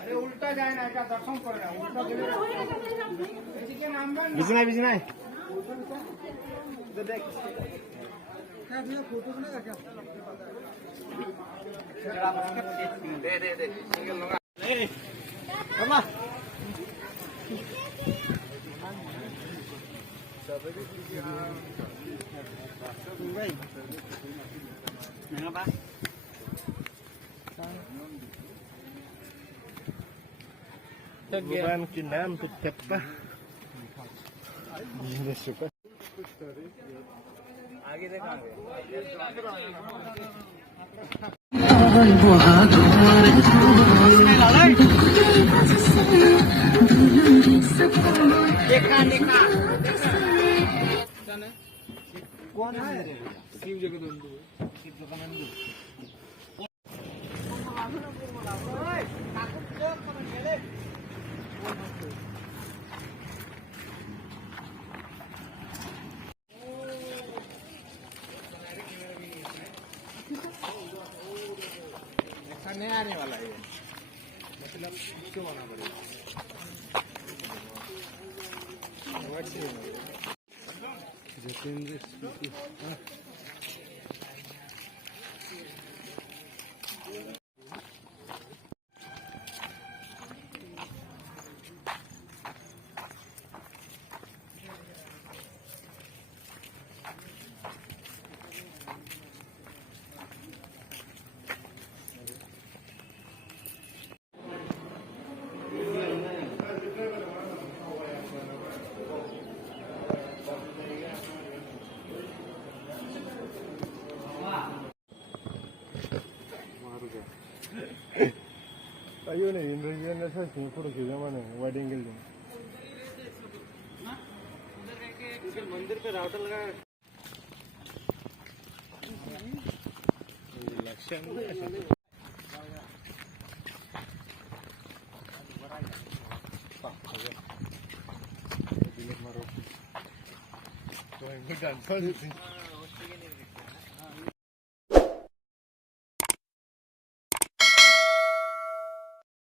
अरे उल्टा जाए ना का दर्शन कर रहा उल्टा बिजना बिजना तो देख क्या भैया फोटो बना क्या दे दे दे सिंगल लगा ए कमा भाई Mengapa? Bukan kinan tutup bah. Ini suka. आगे देखेंगे देखा कौन है शिव जगदम्बु शिव जगदम्बु ऐसा नहीं आने वाला है मतलब क्यों आना पड़ेगा Ayo nih, Indrian nasa Singapura juga mana? Wedding gilde. उधर मंदिर पे राउटर लगा इलेक्शन मारो तो इनका